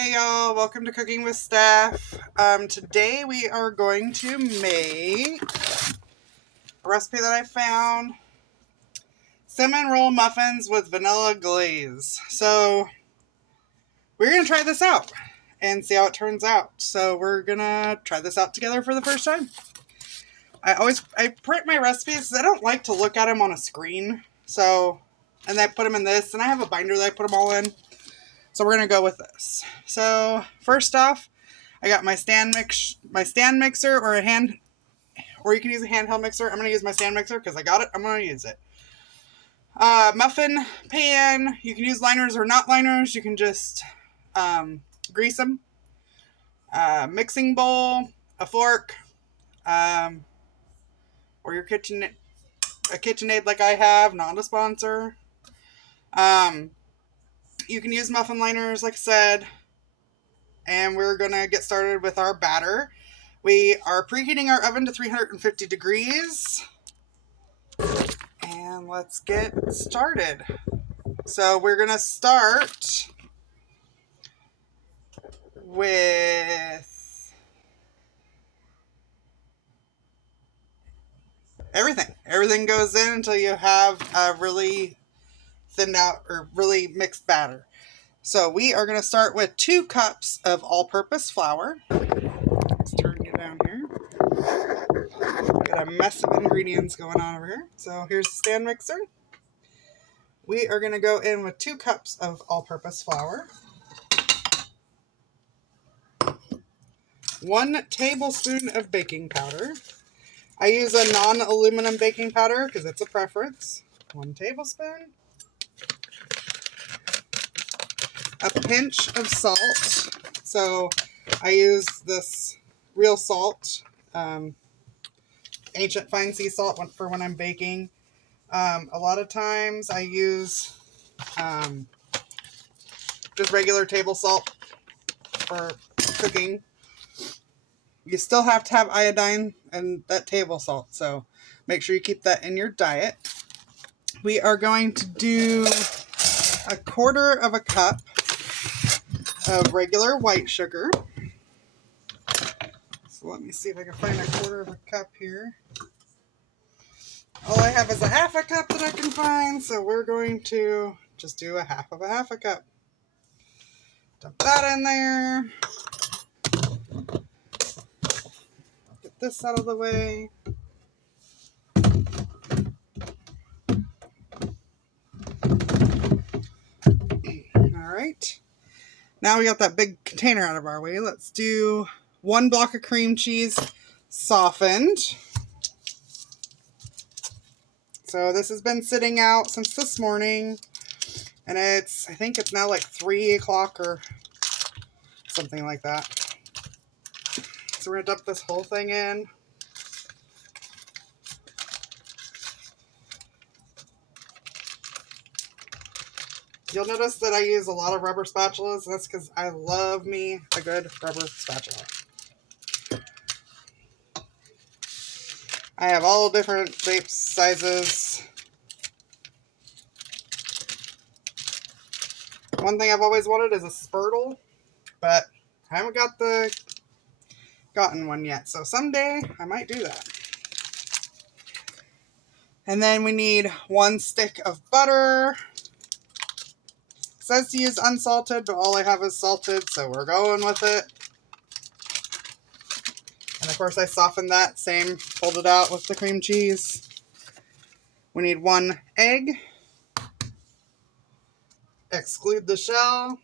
Hey y'all, welcome to Cooking with Steph. Today we are going to make a recipe that I found. Cinnamon roll muffins with vanilla glaze. So we're going to try this out and see how it turns out. So we're going to try this out together for the first time. I print my recipes because I don't like to look at them on a screen. And I put them in this, and I have a binder that I put them all in. So we're going to go with this. So first off, I got my stand mixer or you can use a handheld mixer. I'm going to use my stand mixer because I got it. I'm going to use it. Muffin pan. You can use liners or not liners. You can just grease them. Mixing bowl, a fork, or a KitchenAid like I have, not a sponsor. You can use muffin liners, like I said. And we're going to get started with our batter. We are preheating our oven to 350 degrees. And let's get started. So we're going to start with everything. Everything goes in until you have a really thinned out or really mixed batter. So we are going to start with 2 cups of all-purpose flour. Let's turn you down here. Got a mess of ingredients going on over here. So here's the stand mixer. We are going to go in with 2 cups of all-purpose flour. 1 tablespoon of baking powder. I use a non-aluminum baking powder because it's a preference. 1 tablespoon. A pinch of salt. So I use this real salt, ancient fine sea salt for when I'm baking. A lot of times I use just regular table salt for cooking. You still have to have iodine and that table salt, so make sure you keep that in your diet. We are going to do 1/4 cup of regular white sugar. So let me see if I can find 1/4 cup here. All I have is 1/2 cup that I can find, so we're going to just do 1/2 cup. Dump that in there. Get this out of the way. All right. Now we got that big container out of our way. Let's do 1 block of cream cheese softened. So this has been sitting out since this morning, and I think it's now like 3 o'clock or something like that. So we're going to dump this whole thing in. You'll notice that I use a lot of rubber spatulas. That's because I love me a good rubber spatula. I have all different shapes, sizes. One thing I've always wanted is a spurtle, but I haven't gotten one yet. So someday I might do that. And then we need 1 stick of butter. It says to use unsalted, but all I have is salted, so we're going with it. And of course I softened that, same, pulled it out with the cream cheese. We need 1 egg. Exclude the shell.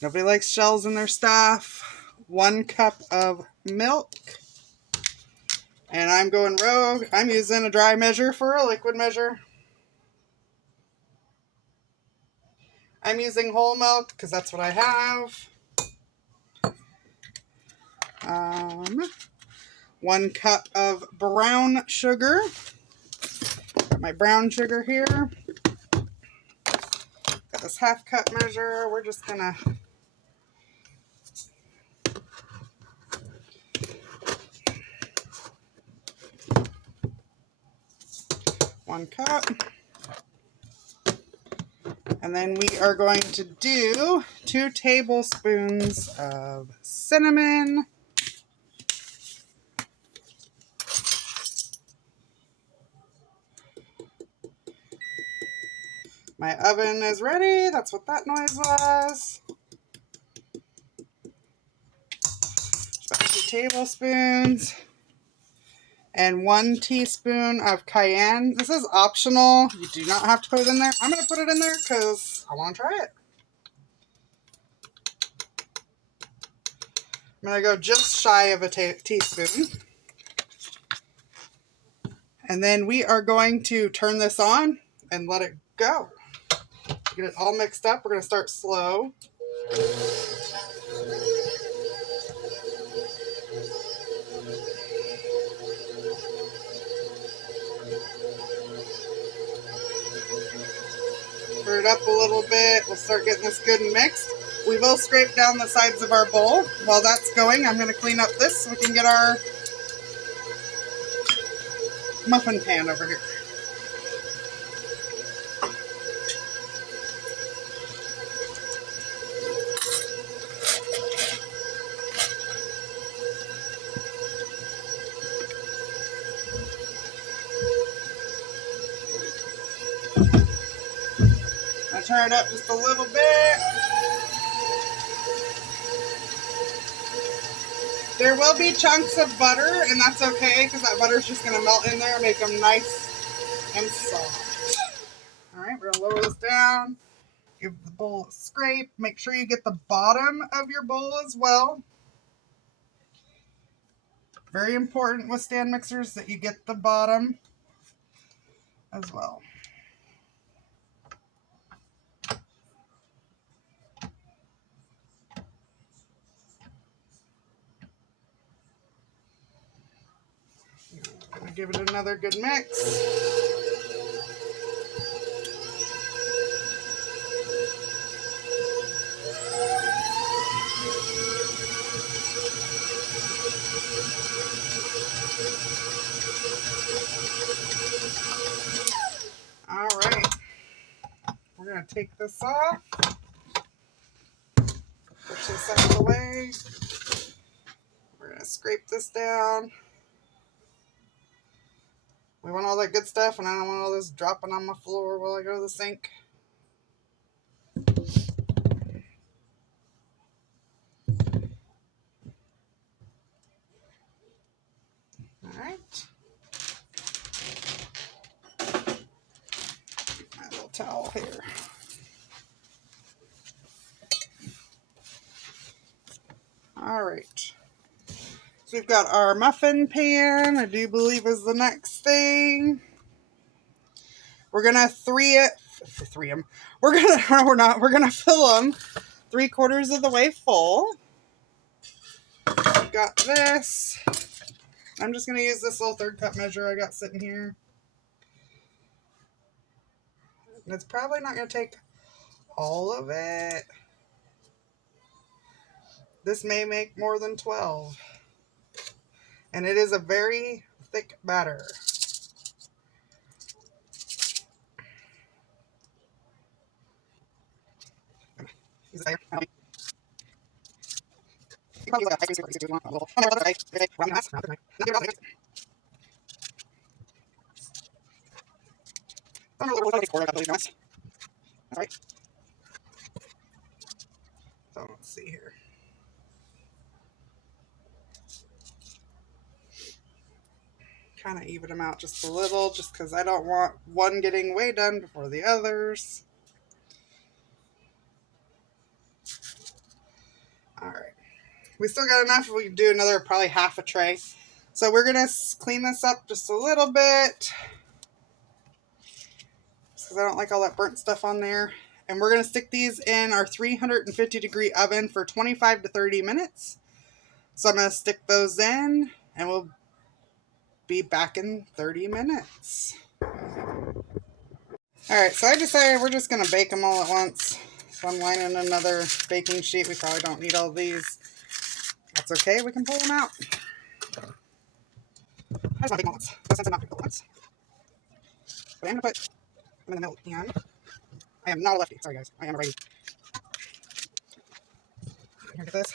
Nobody likes shells in their stuff. 1 cup of milk. And I'm going rogue. I'm using a dry measure for a liquid measure. I'm using whole milk because that's what I have. 1 cup of brown sugar. Got my brown sugar here. Got this 1/2 cup measure. We're just gonna one cup. And then we are going to do 2 tablespoons of cinnamon. My oven is ready. That's what that noise was. About 2 tablespoons. And 1 teaspoon of cayenne. This is optional. You do not have to put it in there. I'm going to put it in there because I want to try it. I'm going to go just shy of a teaspoon. And then we are going to turn this on and let it go. Get it all mixed up. We're going to start slow. Stir it up a little bit. We'll start getting this good and mixed. We will scrape down the sides of our bowl. While that's going, I'm going to clean up this so we can get our muffin pan over here. I turn it up just a little bit. There will be chunks of butter, and that's okay because that butter is just going to melt in there and make them nice and soft. All right, we're going to lower this down. Give the bowl a scrape. Make sure you get the bottom of your bowl as well. Very important with stand mixers that you get the bottom as well. I'm going to give it another good mix. All right. We're going to take this off. Push this out of the way. We're going to scrape this down. We want all that good stuff, and I don't want all this dropping on my floor while I go to the sink. All right. My little towel here. All right. So we've got our muffin pan, I do believe is the next thing. We're gonna we're gonna fill them 3/4 of the way full. We've got this. I'm just gonna use this little 1/3 cup measure I got sitting here. And it's probably not gonna take all of it. This may make more than 12. And it is a very thick batter. So let's see here. Kind of even them out just a little, just because I don't want one getting way done before the others. All right. We still got enough. We can do another probably half a tray. So we're going to clean this up just a little bit, because I don't like all that burnt stuff on there. And we're going to stick these in our 350-degree oven for 25 to 30 minutes. So I'm going to stick those in, and we'll be back in 30 minutes. Alright, so I decided we're just going to bake them all at once. So I'm lining another baking sheet. We probably don't need all these. That's okay, we can pull them out. Here's my big ones. Since I'm not big ones. But I'm going to put them in the middle pan. I am not a lefty. Sorry, guys. I am a righty. Here, get this.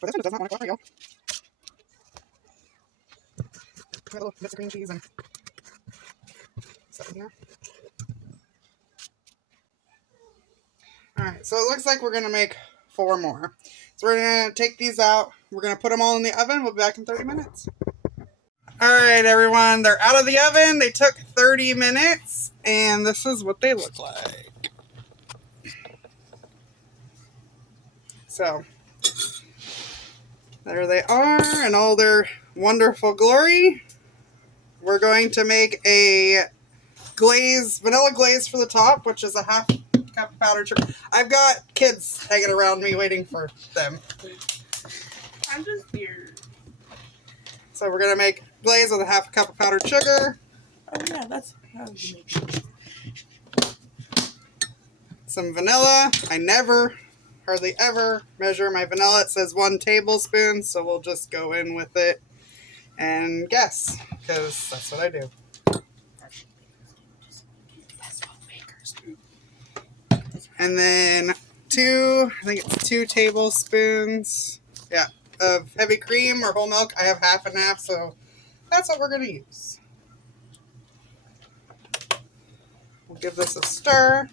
For this one, it does not want to cooperate, y'all. Put a little bits of cream cheese and stuff in here. Alright, so it looks like we're going to make 4 more. So we're going to take these out. We're going to put them all in the oven. We'll be back in 30 minutes. Alright, everyone. They're out of the oven. They took 30 minutes. And this is what they look like. So, there they are in all their wonderful glory. We're going to make a glaze, vanilla glaze for the top, which is a half cup of powdered sugar. I've got kids hanging around me waiting for them. I'm just here. So we're going to make glaze with a half a cup of powdered sugar. Oh yeah, that's how you make it. Some vanilla. I hardly ever measure my vanilla. It says 1 tablespoon, so we'll just go in with it and guess, because that's what I do. And then I think it's 2 tablespoons, of heavy cream or whole milk. I have half and half, so that's what we're going to use. We'll give this a stir.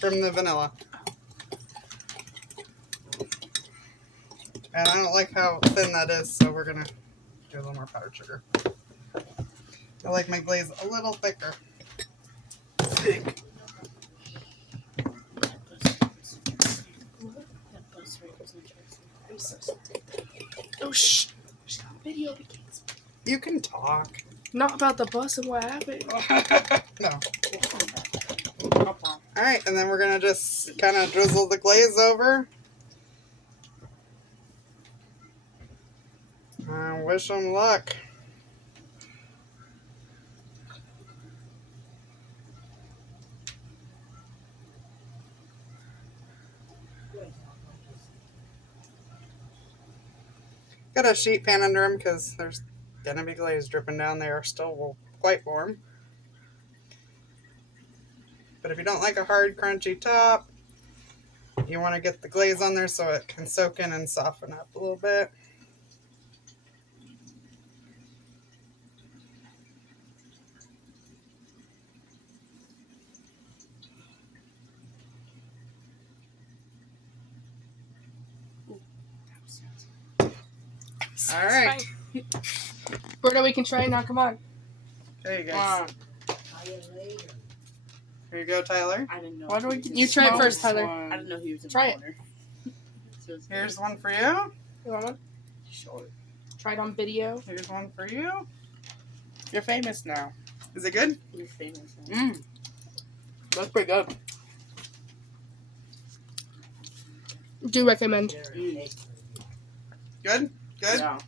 From the vanilla. And I don't like how thin that is, so we're going to do a little more powdered sugar. I like my glaze a little thicker. Thick. Oh, shh. Video. You can talk. Not about the bus and what happened. No. Alright, and then we're going to just kind of drizzle the glaze over. Wish them luck. Got a sheet pan under them because there's going to be glaze dripping down. They are still quite warm. But if you don't like a hard, crunchy top, you want to get the glaze on there so it can soak in and soften up a little bit. All right. Berto, we can try it now. Come on. There you go. Here you go, Tyler. I didn't know. Why do we? You try it first, Tyler. I didn't know he was in Try the it. corner. Here's one for you. You want one? Sure. Try it on video. Here's one for you. You're famous now. Is it good? You're famous now. That's pretty good. Do recommend. Good? Good? No.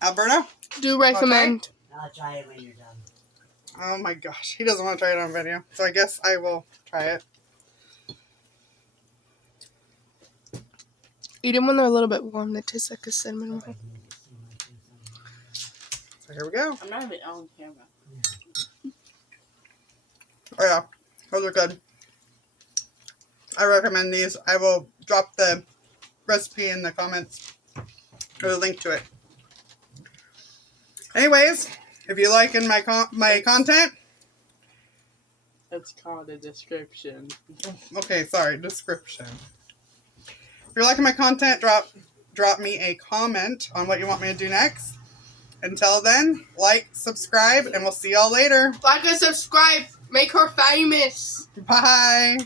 Alberto? Do recommend. I'll try it when you're done. Oh my gosh. He doesn't want to try it on video. So I guess I will try it. Eat them when they're a little bit warm. They taste like a cinnamon roll. So here we go. I'm not even on camera. Oh yeah. Those are good. I recommend these. I will drop the recipe in the comments or the link to it. Anyways, if you like my content, It's called a description. okay, sorry, description. If you're liking my content, drop me a comment on what you want me to do next. Until then, like, subscribe, and we'll see y'all later. Like and subscribe. Make her famous. Bye.